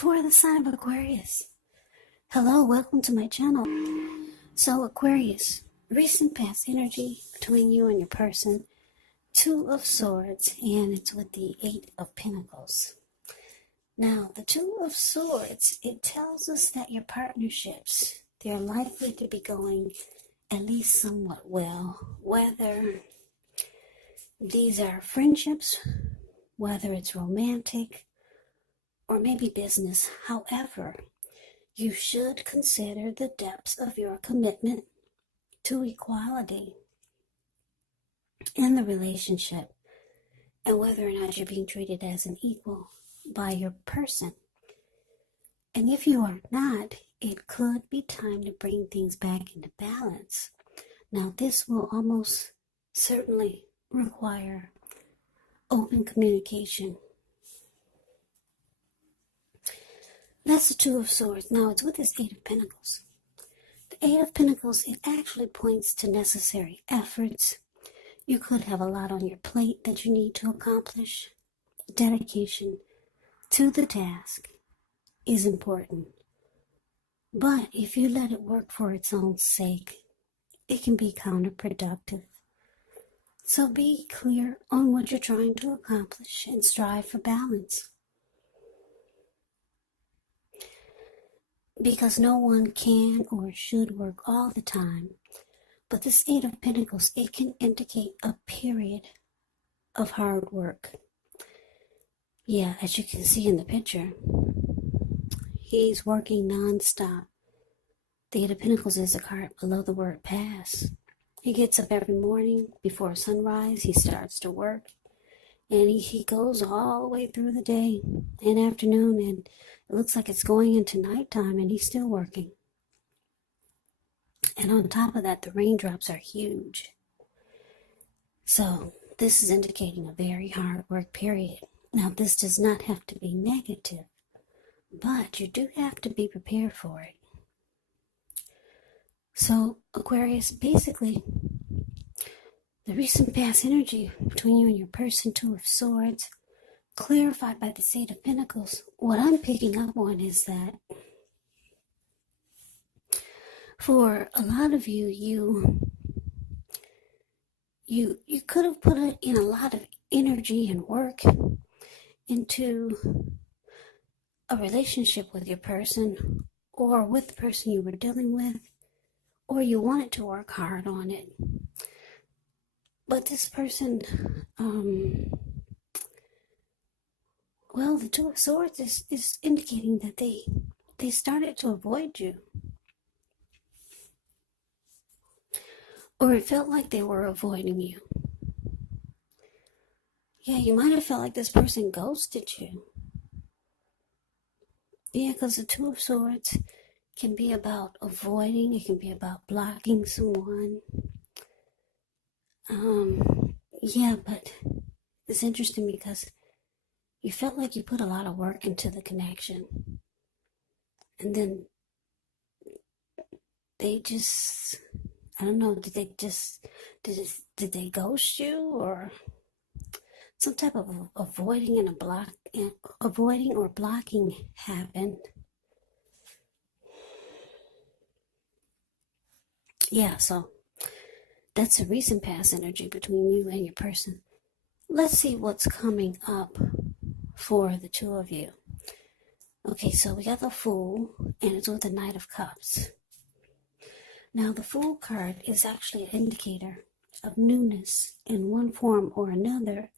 for the sign of Aquarius. Hello, welcome to my channel. So Aquarius, recent past energy between you and your person, Two of Swords, and it's with the Eight of Pinnacles. Now, the Two of Swords, it tells us that your partnerships, they're likely to be going at least somewhat well, whether these are friendships, whether it's romantic, or maybe business. However, you should consider the depths of your commitment to equality in the relationship and whether or not you're being treated as an equal by your person. And if you are not, it could be time to bring things back into balance. Now, this will almost certainly require open communication. That's the Two of Swords. Now, it's with this Eight of Pentacles. The Eight of Pentacles, it actually points to necessary efforts. You could have a lot on your plate that you need to accomplish. Dedication to the task is important. But if you let it work for its own sake, it can be counterproductive. So be clear on what you're trying to accomplish and strive for balance. Because no one can or should work all the time. But this Eight of Pentacles, it can indicate a period of hard work. Yeah, as you can see in the picture, he's working non-stop. The Eight of Pentacles is a card below the word pass. He gets up every morning before sunrise. He starts to work. And he goes all the way through the day and afternoon. And it looks like it's going into nighttime and he's still working. And on top of that, the raindrops are huge. So this is indicating a very hard work period. Now, this does not have to be negative, but you do have to be prepared for it. So, Aquarius, basically, the recent past energy between you and your person, Two of Swords, clarified by the Eight of Pentacles, what I'm picking up on is that for a lot of you, you could have put in a lot of energy and work into a relationship with your person or with the person you were dealing with, or you wanted to work hard on it. But this person, well, the Two of Swords is indicating that they started to avoid you. Or it felt like they were avoiding you. Yeah, you might have felt like this person ghosted you. Yeah, because the Two of Swords can be about avoiding. It can be about blocking someone. Yeah, but it's interesting because you felt like you put a lot of work into the connection. And then they just, I don't know, did they ghost you, or some type of avoiding or blocking happened? Yeah, so that's a recent past energy between you and your person. Let's see what's coming up for the two of you. Okay, so we got the Fool, and it's with the Knight of Cups. Now, the Fool card is actually an indicator of newness in one form or another.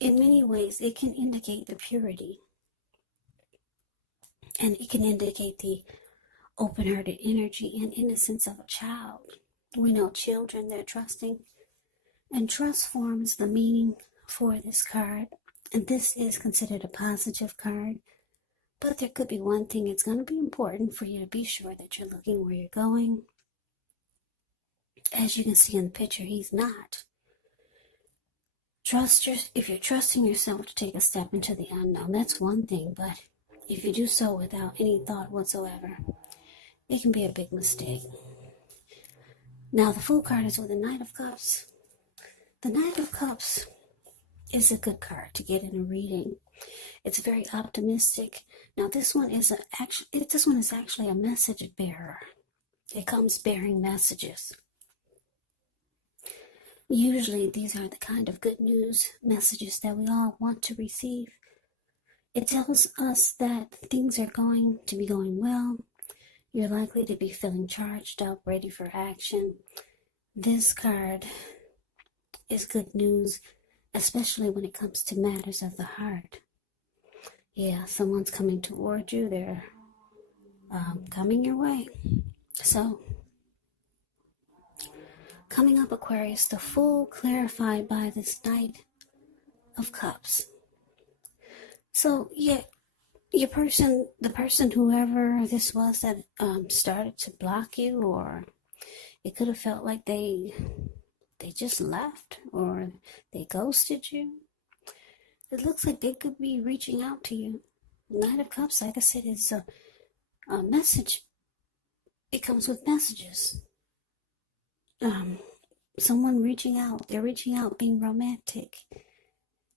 In many ways, it can indicate the purity, and it can indicate the open-hearted energy and innocence of a child. We know children, they're trusting, and trust forms the meaning for this card. And this is considered a positive card, but there could be one thing. It's going to be important for you to be sure that you're looking where you're going. As you can see in the picture, he's not. If you're trusting yourself to take a step into the unknown, that's one thing, but if you do so without any thought whatsoever, it can be a big mistake. Now, the Fool card is with the Knight of Cups. The Knight of Cups, is a good card to get in a reading. It's very optimistic. Now this one is actually a message bearer. It comes bearing messages. Usually these are the kind of good news messages that we all want to receive. It tells us that things are going to be going well. You're likely to be feeling charged up, ready for action. This card is good news, especially when it comes to matters of the heart. Yeah, someone's coming toward you. They're coming your way. So, coming up, Aquarius, the Fool clarified by this Knight of Cups. So, yeah, the person, whoever this was that started to block you, or it could have felt like they just left, or they ghosted you. It looks like they could be reaching out to you. Knight of Cups, like I said, is a message. It comes with messages. Someone reaching out. They're reaching out, being romantic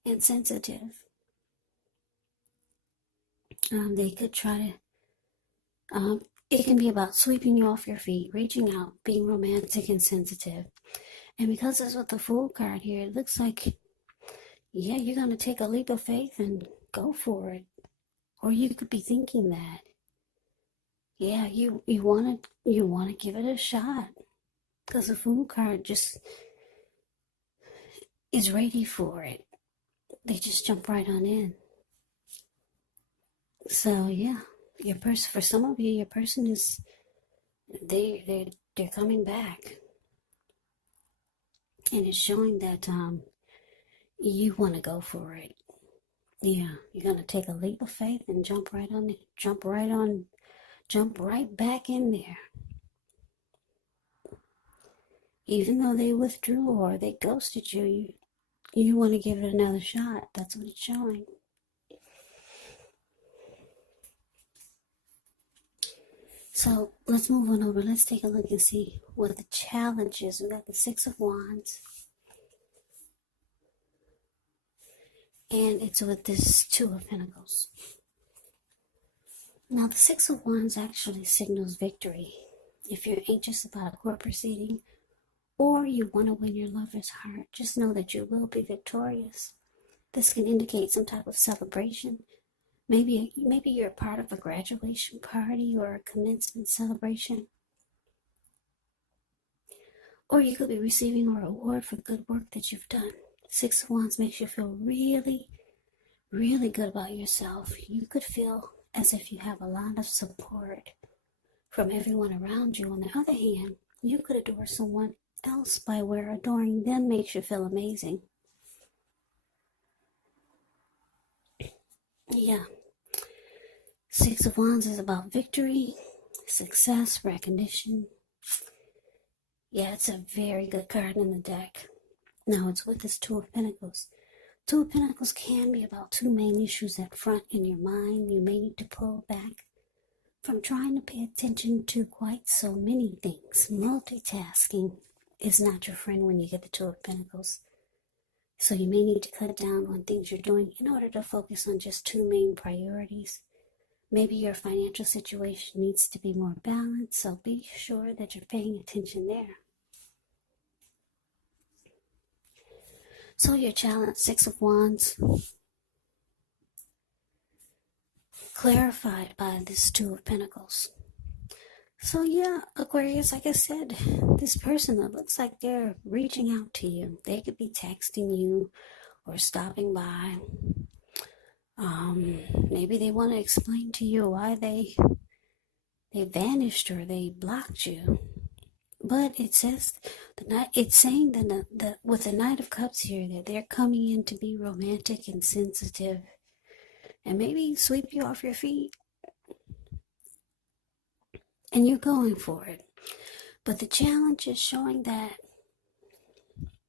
and sensitive. They could try to, it can be about sweeping you off your feet, reaching out, being romantic and sensitive. And because it's with the Fool card here, it looks like, yeah, you're going to take a leap of faith and go for it. Or you could be thinking that, yeah, you want to give it a shot. Because the Fool card just is ready for it. They just jump right on in. So yeah, your person, for some of you, your person is, they're coming back. And it's showing that you want to go for it. Yeah, you're going to take a leap of faith and jump right back in there. Even though they withdrew or they ghosted you, you want to give it another shot. That's what it's showing. So let's move on over. Let's take a look and see what the challenge is. We got the Six of Wands. And it's with this Two of Pentacles. Now the Six of Wands actually signals victory. If you're anxious about a court proceeding, or you want to win your lover's heart, just know that you will be victorious. This can indicate some type of celebration. Maybe you're part of a graduation party or a commencement celebration. Or you could be receiving a reward for good work that you've done. Six of Wands makes you feel really, really good about yourself. You could feel as if you have a lot of support from everyone around you. On the other hand, you could adore someone else by where adoring them makes you feel amazing. Yeah. Six of Wands is about victory, success, recognition. Yeah, it's a very good card in the deck. Now it's with this Two of Pentacles. Two of Pentacles can be about two main issues at front in your mind. You may need to pull back from trying to pay attention to quite so many things. Multitasking is not your friend when you get the Two of Pentacles. So you may need to cut down on things you're doing in order to focus on just two main priorities. Maybe your financial situation needs to be more balanced, so be sure that you're paying attention there. So your challenge, Six of Wands, clarified by this Two of Pentacles. So yeah, Aquarius, like I said, this person that looks like they're reaching out to you. They could be texting you or stopping by. Maybe they want to explain to you why they vanished or they blocked you. But it says it's saying that with the Knight of Cups here that they're coming in to be romantic and sensitive, and maybe sweep you off your feet, and you're going for it. But the challenge is showing that,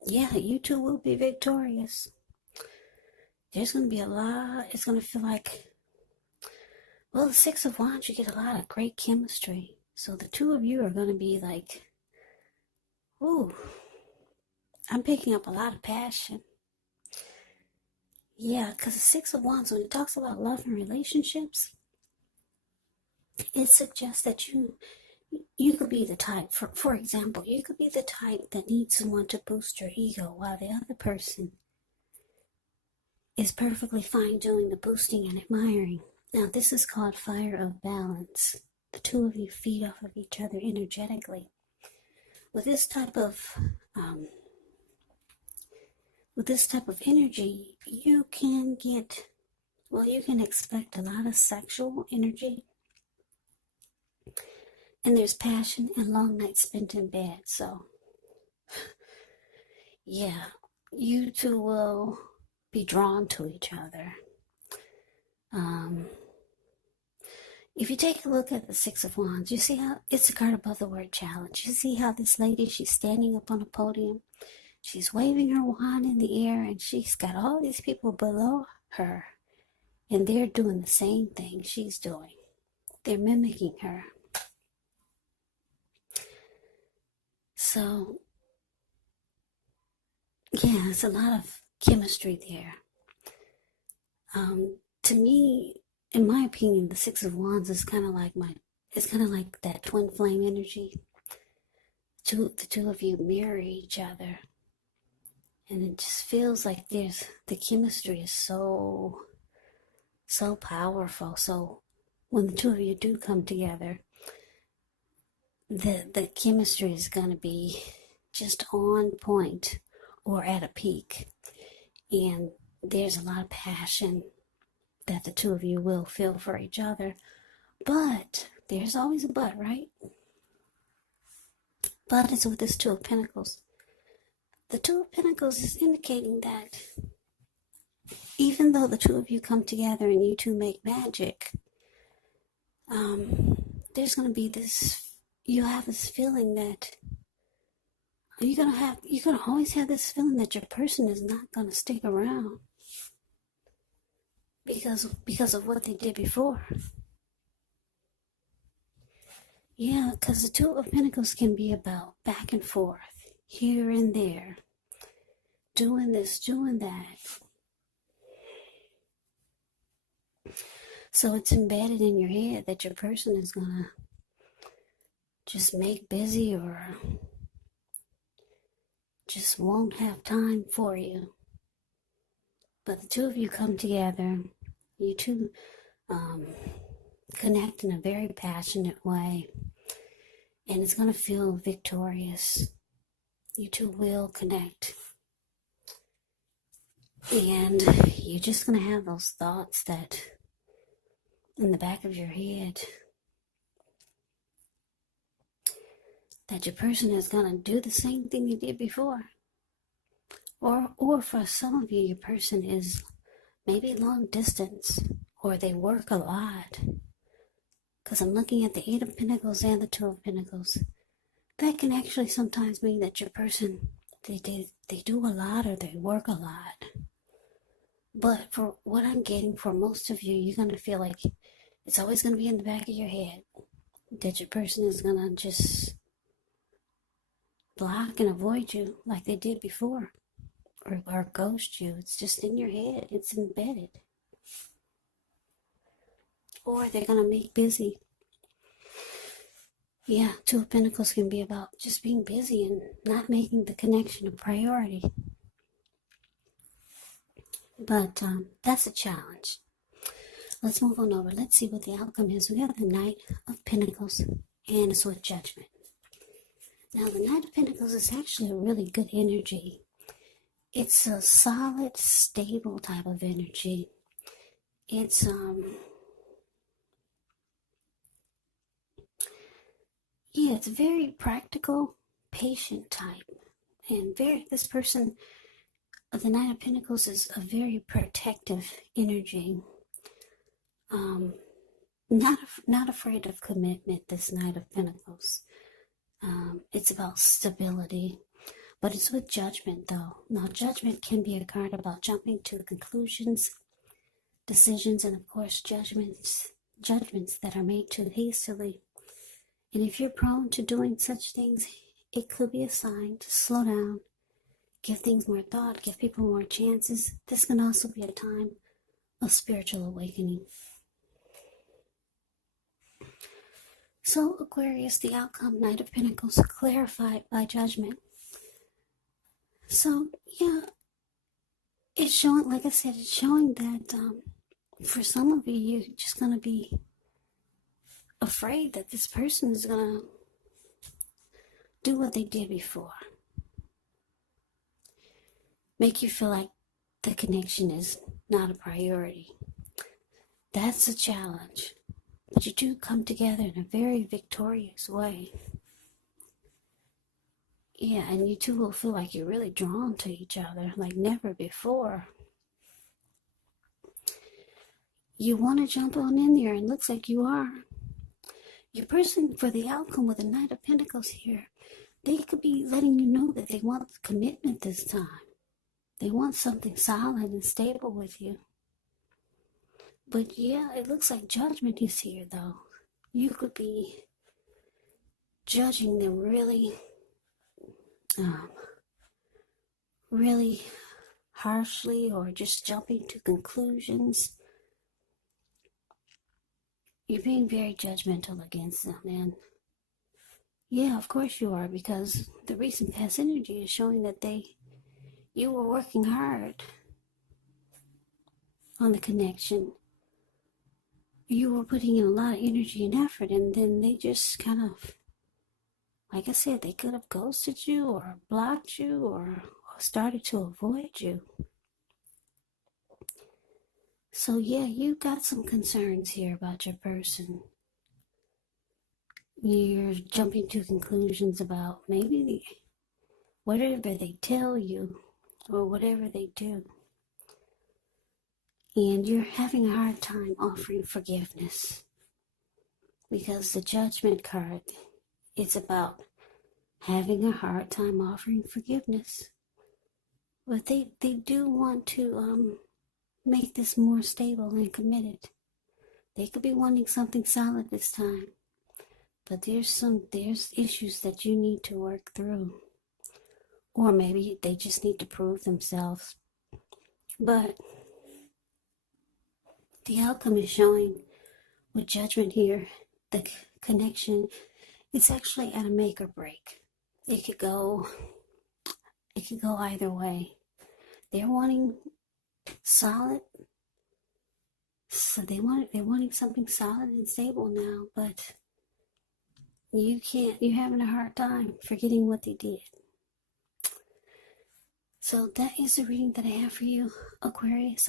yeah, you two will be victorious. There's going to be a lot. It's going to feel like, well, the Six of Wands, you get a lot of great chemistry. So the two of you are going to be like, ooh, I'm picking up a lot of passion. Yeah, because the Six of Wands, when it talks about love and relationships, it suggests that you could be the type, for example, you could be the type that needs someone to boost your ego while the other person is perfectly fine doing the boosting and admiring. Now, this is called fire of balance. The two of you feed off of each other energetically. With this type of energy, you can expect a lot of sexual energy, and there's passion and long nights spent in bed. So, yeah, you two will be drawn to each other. If you take a look at the Six of Wands, you see how it's a card above the word challenge. You see how this lady, she's standing up on a podium, she's waving her wand in the air, and she's got all these people below her, and they're doing the same thing she's doing. They're mimicking her. So, yeah, it's a lot of chemistry there. To me, in my opinion, the Six of Wands is kind of like that twin flame energy. The two of you mirror each other, and it just feels like the chemistry is so powerful. So when the two of you do come together, the chemistry is going to be just on point or at a peak, and there's a lot of passion that the two of you will feel for each other. But there's always a but, right? But it's with this Two of Pentacles. The Two of Pentacles is indicating that even though the two of you come together and you two make magic, there's going to be you have this feeling that you're going to always have this feeling that your person is not going to stick around because of what they did before. Yeah, because the Two of Pentacles can be about back and forth, here and there, doing this, doing that. So it's embedded in your head that your person is going to just make busy or just won't have time for you. But the two of you come together, you two connect in a very passionate way, and it's going to feel victorious. You two will connect, and you're just going to have those thoughts that in the back of your head that your person is going to do the same thing you did before. Or for some of you, your person is maybe long distance, or they work a lot. Because I'm looking at the Eight of Pentacles and the Two of Pentacles. That can actually sometimes mean that your person, they do a lot or they work a lot. But for what I'm getting, for most of you, you're going to feel like it's always going to be in the back of your head that your person is going to just block and avoid you like they did before. Or ghost you. It's just in your head. It's embedded. Or they're going to make busy. Yeah, Two of Pentacles can be about just being busy and not making the connection a priority. But that's a challenge. Let's move on over. Let's see what the outcome is. We have the Knight of Pentacles, and it's with Judgment. Now, the Knight of Pentacles is actually a really good energy. It's a solid, stable type of energy. It's it's very practical, patient type, and this person of the Knight of Pentacles is a very protective energy. Not afraid of commitment. This Knight of Pentacles. It's about stability. But it's with Judgment, though. Now, Judgment can be a card about jumping to conclusions, decisions, and, of course, judgments that are made too hastily. And if you're prone to doing such things, it could be a sign to slow down give things more thought, give people more chances. This can also be a time of spiritual awakening. So, Aquarius, the outcome, Knight of Pentacles, clarified by judgment. So, yeah, it's showing, like I said, it's showing that for some of you, you're just going to be afraid that this person is going to do what they did before. Make you feel like the connection is not a priority. That's a challenge. But you do come together in a very victorious way. Yeah, and you two will feel like you're really drawn to each other like never before. You want to jump on in there, and it looks like you are. Your person, for the outcome with the Knight of Pentacles here, they could be letting you know that they want commitment this time. They want something solid and stable with you. But yeah, it looks like judgment is here, though. You could be judging them really, really harshly, or just jumping to conclusions. You're being very judgmental against them, and yeah, of course you are, because the recent past energy is showing that you were working hard on the connection. You were putting in a lot of energy and effort, and then they just kind of, like I said, they could have ghosted you or blocked you or started to avoid you. So yeah, you got some concerns here about your person. You're jumping to conclusions about maybe whatever they tell you or whatever they do. And you're having a hard time offering forgiveness, because the Judgment card, it's about having a hard time offering forgiveness. But they do want to make this more stable and committed. They could be wanting something solid this time. But there's issues that you need to work through. Or maybe they just need to prove themselves. But the outcome is showing with Judgment here, the connection, it's actually at a make or break. It could go either way. They're wanting solid, so they're wanting something solid and stable now, but you're having a hard time forgetting what they did. So that is the reading that I have for you, Aquarius.